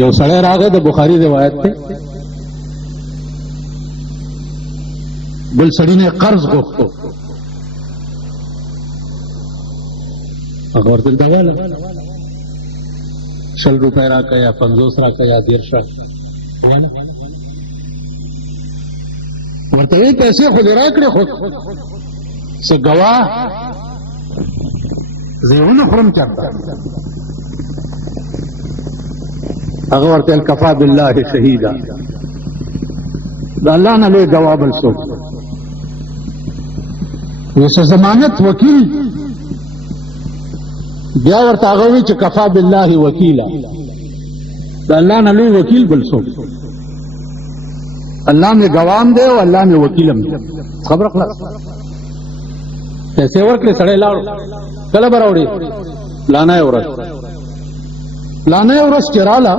یو سړی راغی د بخاری روایت ته بل سړی نه قرض غوښتو هغه ورته دا ویل 100 روپۍ راکړه یا 50 راکړه یا 10 راکړه ورته وی پیسې خو دې راکړې خو څه ګواه زه یې ونه خورم چېرته هغه ورته ویل کفا بالله شهیدا د الله نه لوی ګواه بل څوک یو څه ضمانت وکیل بیا ورته هغه وی چې کفا بالله وکیلا د الله نه لوی وکیل بل څوک الله میں گوام دے او الله میں وکیلم دے خبر خلاص پیسې ورکړې سړی لاړو کله به راوړي لانه ورځ چې راله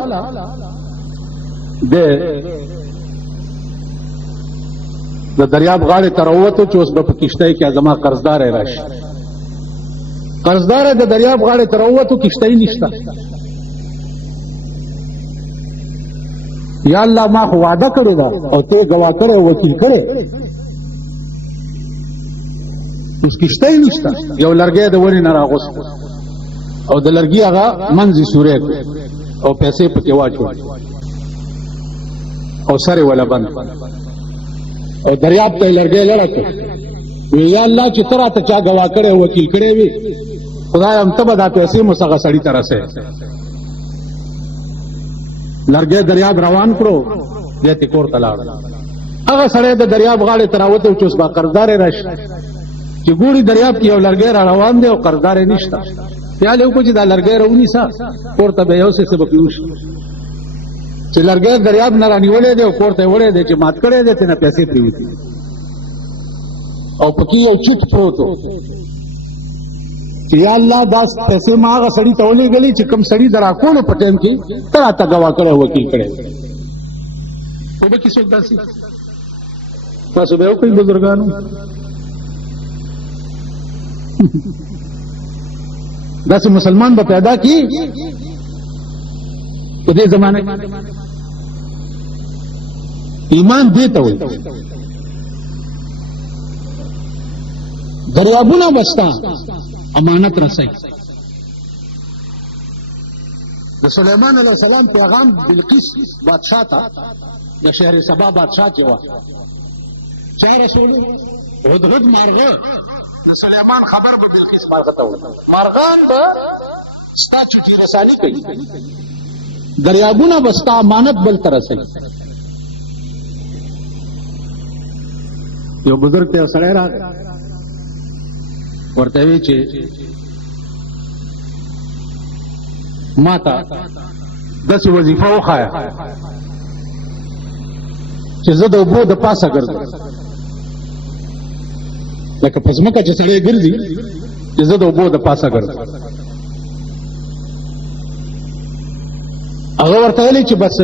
د دریاب غاړې ته راووتو چې اوس به په کښتۍ کې زما قرضدار راشي قرضدار د دریاب غاړې ته راووتو کښتۍ نشته یا الله ما خو وعده کړی دا او ته گواه کړی وکیل کړی اوس کښتۍ نشته یو لرګی د ونې نه راغوست او د لرګي هغه منځې سوری کړ او پیسې پکې واچول او سر یې وله بند او دریاب ته یې لرګی لړه کړ وی یا الله چې ته راته چا گواه کړی وکیل کړی وي خدای هم ته به دا پیسې مو هغه سړي ته رسې لرګی دریاب روان کړو بیا تې کور ته لاړ هغه سړی د دریاب غاړې ته راوتی چې اوس به قرضدار راشي چې ګوري دریاب کې یو لرګی را روان دی او قرضدار یې نشته خیال یې وکړو چې دا لرګی راونیسه کور ته به یو څه به پې وشي چې لرګی دریاب نه رانیولی دی او کور ته یې وړی دی چې مات کړی دی تېنه پیسې پرېوتي او پکې یو چټ پروت و چې یا الله دا پیسې ما هغه سړي ته ولېږلې چې کوم سړي د راکولو په ټایم کې ته راته ګواه کړی وکیل کړی خو به کې څوک داسې تاسو به وکړئ بزرګانو داسې مسلمان به پیدا کی په دې زمانه کې ایمان دې ته وایي دریابونه بستا امانت رسي د سليمان عليه السلام پیغام بلقیس بادشاہ ته د شهر سبا بادشاہ کې و چا رسول هدهد مارغه د سليمان خبر به بلقیس مارغه ته و مارغان به ستا چټي رسالي کوي دریابونه بستا امانت بل تر رسي یو بزرګ ته سره راغی ورته وی چې ماته داسې وظیفه وښایه چې زه د اوبو د پاسه ګرځم لکه په ځمکه چې سړی ګرځي چې زه د اوبو د پاسه ګرځم هغه ورته ویلي چې بس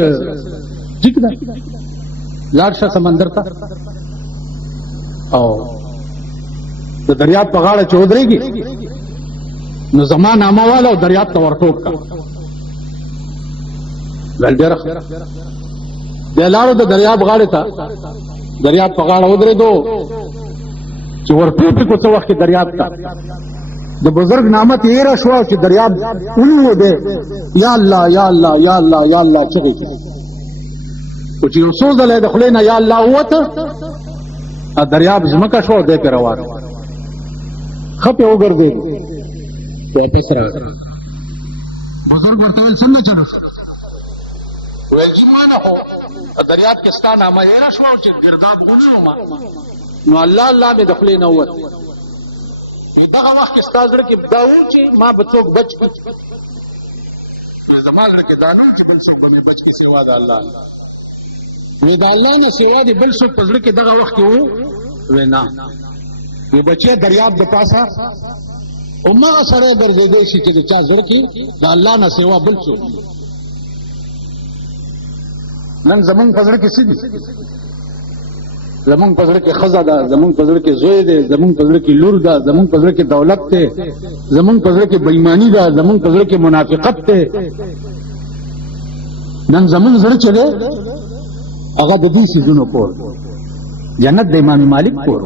ټیک ده لاړ شه سمندر ته او د دریاب په غاړه چې ودرېږي نو زما نامه واله او دریاب ته ورټوپ کا ویل ډېره بیا لاړو د دریاب غاړې ته دریاب په غاړه ودرېدو چې ورټوپ یې کو څه وخت کې دریاب ته د بزرګ نامه تېره شوه چې دریاب ونیو دی یا الله یا الله یا الله یا الله چغې کړې خو چې یو څو ځله د خولې نه یا الله ووته دریاب ځمکه شو دی پې روان خپې وګرځېد واپس راغی بزرګ ورته ویل څنګه چلو ویل جي ما نه خو دریاب کې ستا نامه هېره شوه چې ګرداب ونیو ما نو الله الله مې د خولې نه ووت دغه وخت کې ستا زړه کې دا و چې ما به څوک بچ کړي زما زړه کې دا نه و چې بل څوک به مې بچ کړي سوا د الله نه وی د الله نه سوا د بل څوک په زړه کې دغه وخت کې و وی نه وی بچی دریاب د پاسه هماغه سړی ګرځېدی شي چې د چا زړه کې د الله نه سوا بل څوک نن زمونږ په زړه کې څه دي زمونږ په زړه کې ښځه ده زمونږ په زړه کې زوی دی زمونږ په زړه کې لور ده زمونږ په زړه کې دولت دی زمونږ په زړه کې بېایماني ده زمونږ په زړه کې منافقت دی نن زمون زړه چې دی هغه د دې سيزونو کور جنت د امام مالک کور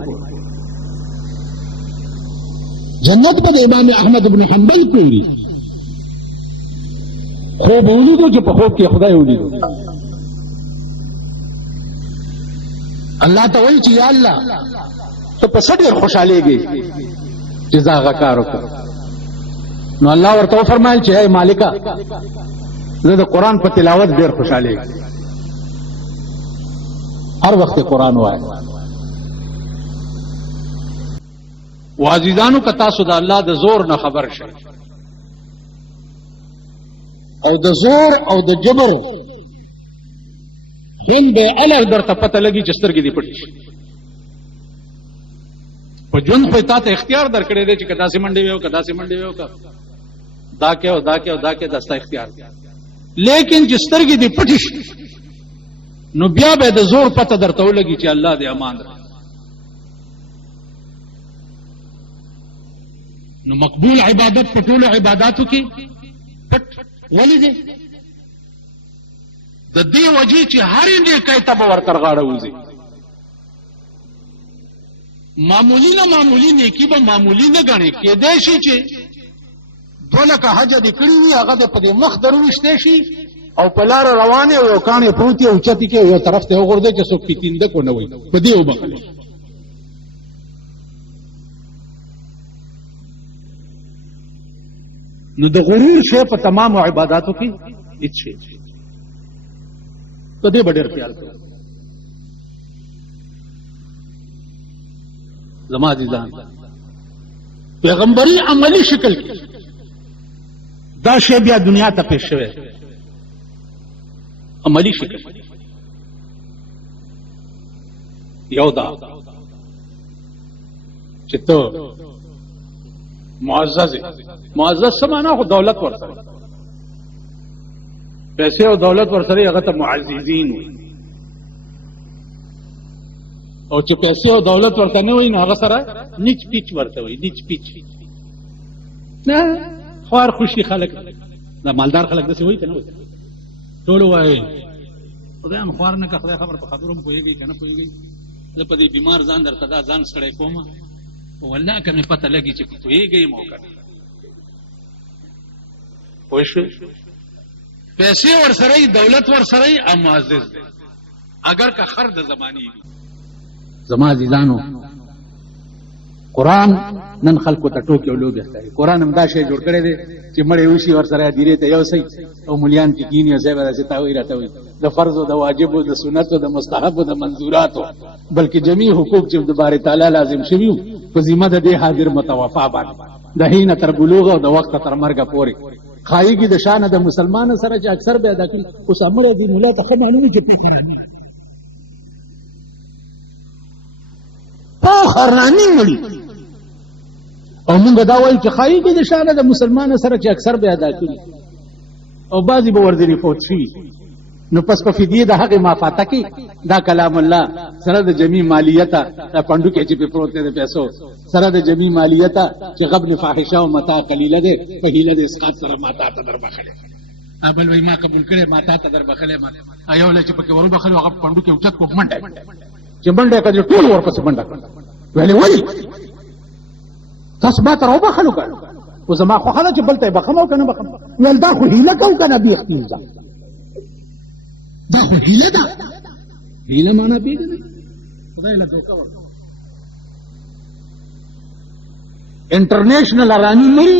جنت به د امام احمد بن حنبل کوي خوب ولیدو چې په خوب کې خدای ولیدو الله ته وایي چې یا الله ته په څه ډېر خوشحالېږې چې زه هغه کار وکړم نو الله ورته وفرمایل چې ای مالکه زه د قرآن په تلاوت ډېر خوشحالېږم هر وخت قرآن وایه وعزیزانو که تاسو د الله د زور نه خبر شئ او د زور او د جبر خوند به الګ درته پته لګي چې سترګې دې پټې شي په ژوند خو تا ته اختیار درکړی دی چې که داسې منډې وې او که داسې منډې وې او که دا کې او دا کې او دا کې دا ستا اختیار دی لیکن چې سترګې دې پټې شي نو بیا به د زور پته درته ولګي چې الله دې امان راکړي نو مقبول عبادت په ټولو عباداتو کې پټ ولې دی د دې وجې چې هرې نیکۍ ته به ورته غاړه وځي معمولی نه معمولی نیکي به معمولی نه ګڼې کېدای شي چې 2 لکه حج دې کړي وي هغه دې په دې مخ درويشتی شي او په لار روانې او یو کاڼې پروت یو اوچتې کې یو طرف ته وغورځي چې څوک پیتینده کو نه وي په دې وبخلي نو د غرور شی په تمام عباداتو کې هیڅ شی په دې ډېر خیال کوئ زما عزیزان پیغمبري عملی شکل کې دا شی بیا دنیا ته پیښ شوی عملی شکل یو دا چې ته معزز سمانا خو دولت ورسره پیسې او دولت ورسره هغه ته معززین وي او چې پیسې او دولت ورته نه وي نو هغه سره نیچ پیچ ورته وي نیچ پیچ نه خوار خوشي خلک دا مالدار خلک داسې وایي که نه وایي ټول وایي خدای هم خوار نه که خدای خبر په خبرو هم پوهېږئ که نه پوهېږئ زه په دې بیمار ځان درته دا ځان ستړی کوم والله که مې پته لګي چې پوهېږئ م او که نه پوه شوې پیسې ورسره یي دولت ورسره یي او معزز دی اگر که خر د زمانې وي زما عزیزانو قرآن نن خلکو ته ټوکې او لوبې ښکاري قرآن هم دا شی جوړ کړی دی چې مړی وشي ورسره هدیرې ته یوسئ او ملیان کې کیني او ځای به داسې تاوی راته وایي د فرضو د واجبو د سنتو د مستحبو د منظوراتو بلکې جمیع حقوق چې د باري تعالی لازم شوي وو په ذمه د دې حاضر متوفا باندې د حینه تر بلوغ او د وخته تر مرګه پورې خایګي د شانه د مسلمان سره چې اکثر به ادا کړي اوس امر دې ملا ته ښه معلوم چې خرانی مړي او موږ دا وایو چې خایګي د شانه د مسلمان سره چې اکثر به ادا کړي او بعضی به ورځنی فوت شي نو پس په فدیه د هغه مافاته کې دا کلام الله سره د جمی مالیته د پندو کې چې په پروت دي پیسو سره د جمی مالیته چې غبن فاحشه او متاع قلیله ده په هیله د اسقاط سره متاع ته در بخله ابل وای ما قبول کړي متاع ته در بخله ما ایو لچ په کې ور بخله هغه پندو کې اوچت کو منډه چې منډه کړي ټول ورپسې منډه ویلې وایي تاسو به تر وبخلو کړه او زما خو خلک بلته بخمو کنه بخم ول دا خو هیله کو کنه بي اختیار دا خو هیله ده هیله معنا پیژنې خدای له دوکا ورته انټرنیشنل ارانی مری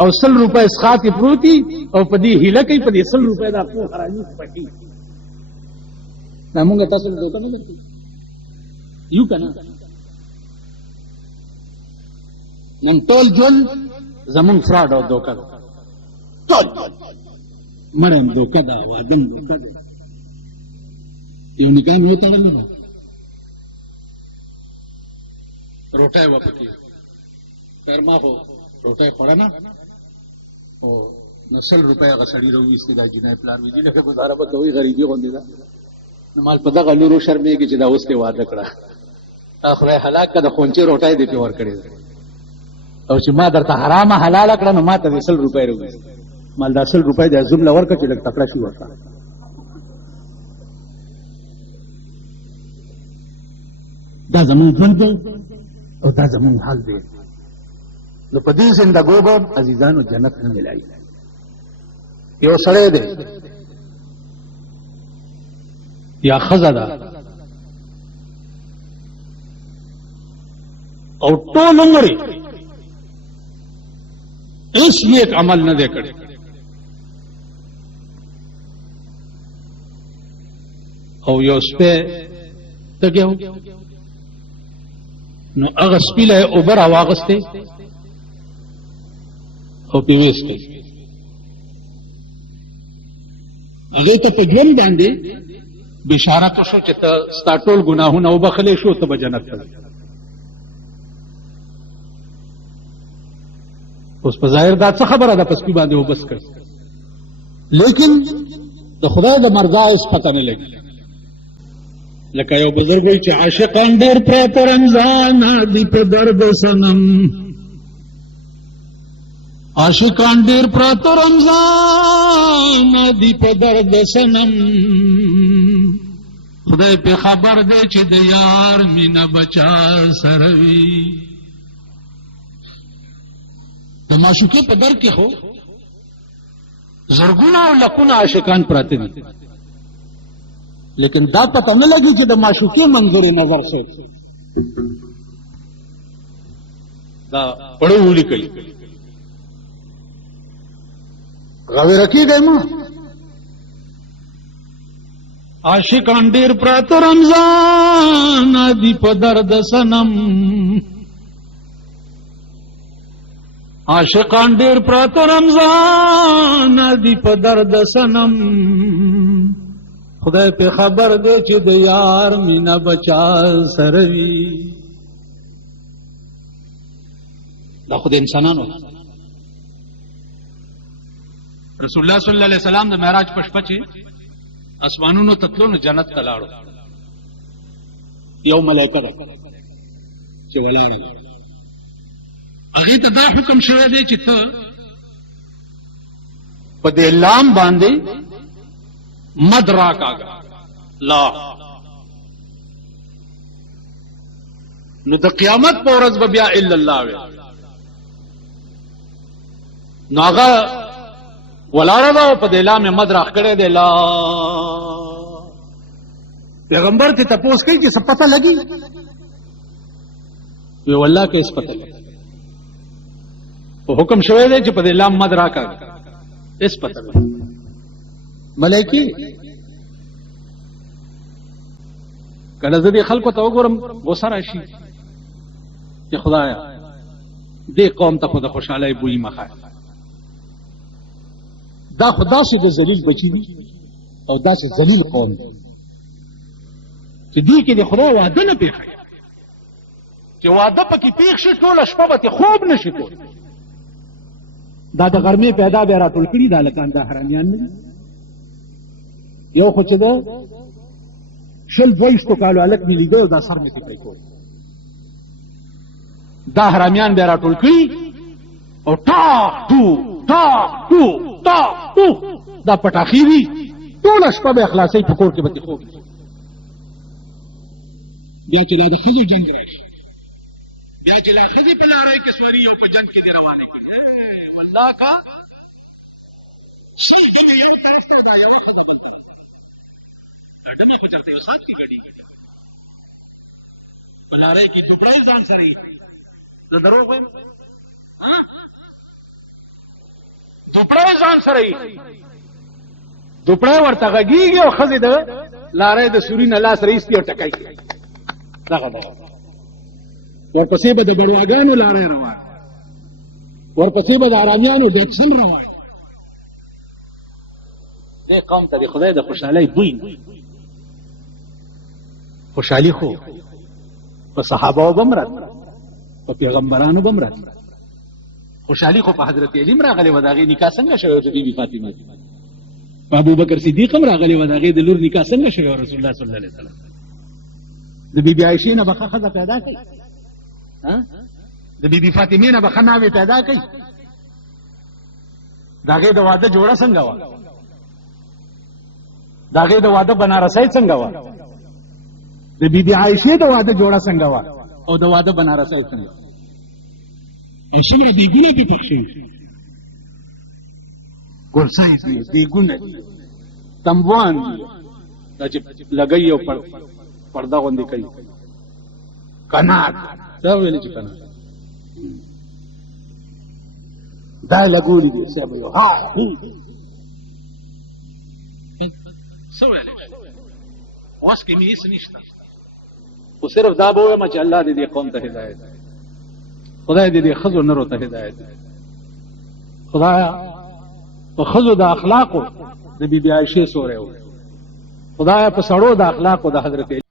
او 100 روپے اسقاط پروتي او په دې هیله کوي په دې 100 روپے دا په ارانی پټي موږ تاسو له دوکا نه کوي یو کنه نن ټول ژوند زمون فراډ او دوکا ټول مړم دوکا دا وادم دوکا دا یو نکاح مې وتړل نو روټای وپکې تر ما خو روټای خوړه نه او 90 روپے غسړی رويستي دا جنای پلان وی دي لکه گزاره به کوي غریبي غوندې دا نو مال په دغه لورو شرمېږي چې دا اوس ته وعده کړه خدای هلاک کړه خونچې روټای دې په ور کړې او چې ما درته حرامه حلال کړه نو ما ته 100 روپے روي مال 10 روپے د زم لور کړه چې لک تکړه شو ورته دا زمون ژوند دی او دا زمون حال دی. نو په دې زندګو به عزیزانو جنت نه ملایي. یو سړی دی یا ښځه ده او ټول عمر هیڅ نیک عمل نه دی کړی، او یو سپی تږی و، نو هغه سپي له یې اوبه راواغستې او پې ویستې. هغې ته په ژوند باندې بشارت وشو چې ته ستا ټول ګناهونه وبخلی شو، ته به جنت ته ځې. اوس په ظاهر دا څه خبره ده په سپي باندې وبس کړ، لیکن د خدای د مرضا هېڅ پته نه لګي. لکه یو بزرګ وایي چې عاشقان ډېر پراته رمضانه دي په درد صنم، عاشقان ډېر پراته رمضانه دي په درد صنم، خدای په خبر دی چې د یار مینه بچا سره وي. د معشوقې په در کې خو زرګونه او لکونه عاشقان پراته دي، لیکن دا پته نه لګي چې د معشوقې منظور نظر شي. دا پړو ولیکل غوی رکیږي ما عاشقان ډېر پراته رمضان دی په درد صنم، عاشقان ډېر پراته رمضان دی په درد صنم، خدای په خبر دی چې د یار مینه بچا سره وي. دا خو د انسانانو. رسول الله صلی الله علیه وسلم د معراج په شپه چې اسمانونو ته تلو نو جنت ته لاړو. یو ملایکه ده چې ولاړه، هغې ته دا حکم شوی دی چې ته په دې لام باندې مد راکاږه، لا. نو د قیامت په ورځ به بیا الا الله وي. نو هغه ولاړه ده او په دې لام مد راخ کړی دی، لا. پیغمبر ته تپوس کوي چې څه پته لګي؟ وی والله که هېڅ پته لګي، په حکم شوی دی چې په دې لام مد راکاږه، هېڅ پته لګي. ملایکی کله زه دې خلکو ته وګورم غوسه راشي چې خدایا دې قوم ته خو د خوشحالۍ بوی مه ښایه. دا خو داسې د ذلیل بچي دي او داسې ذلیل قوم دی چې دوی کې د خدای واده نه پېښوي، چې واده پکې پېښ شي ټوله شپه به ترې خوب نه شي کولی. دا د غرمې پیدا بیا راټول کړي دا هلکان، دا حرامیان نه دي. یو خو چې ده 22 کالو هلک مې لیده او دا سر مې تپی کوی. دا حرامیان بیا راټول کړي او ټاک ټو ټاک ټو ټاک ټو دا پټاخي وي، ټوله شپه به اخلاصۍ په کور کې به ترې خوب شي. بیا چې لا د ښځو جنګ راشي، بیا چې لا ښځې په لارۍ کې سوري او په جنګ کې دې روانې کړي، والله کا شل ډمې یو طرف ته دا یوه ښځه بل طرف ته، ډمه خو چېرته یو ساعت کې ګډېږي، په لارۍ کې دوپړی ځان سره یي. زه دروغ وایم؟ دوپړی ځان سره یي، دوپړی ورته غږېږي او ښځې د لارۍ د سوري نه لاس راایستي او ټکی کوي. دغه ده. ورپسې به د بړواګانو لارۍ روان، ورپسې به د آرامیانو ډیکسن روان. دې قوم ته د خدای د خوشحالۍ بوی نه. خوشحالي خو په صحابهو به هم راتله، په پیغمبرانو به هم راتله. خوشحالي خو په حضرت علي هم راغلې وه، د هغې نکاح څنګه شوی و د بیبي فاطمه؟ په ابوبکر صدیق هم راغلې وه، د هغې د لور نکاح څنګه شوی و رسول الله صلی الله علیه وسلم؟ د بیبي عایشې نه به ښه ښځه پیدا کړي، د بیبي فاطمې نه به ښه ناوې پیدا کړي. د هغې د واده جوړه څنګه وه؟ د هغې د واده بنارسۍ څنګه وه؟ د بیبي عائشه د واده جوړه څنګه وه او د واده بنارسۍ څنګه او څومره دیګونه پې پخ شوي ګل صاحب دي دیګونه دي تنبوان دي دا چې لګوي او پرده غوندې کوي کناټ دا ویلې چې کناټ دا لګولي دي صاحب یو ها څه ویلی اوس کې مې هېڅ نشته خو صرف دا به ووایم چې الله دې دې قوم ته هدایت خدای دې دې ښځو نرو ته هدایت خدایا په ښځو د اخلاقو د بیبي عایشې سوری و خدایا په سړو د اخلاقو د حضرت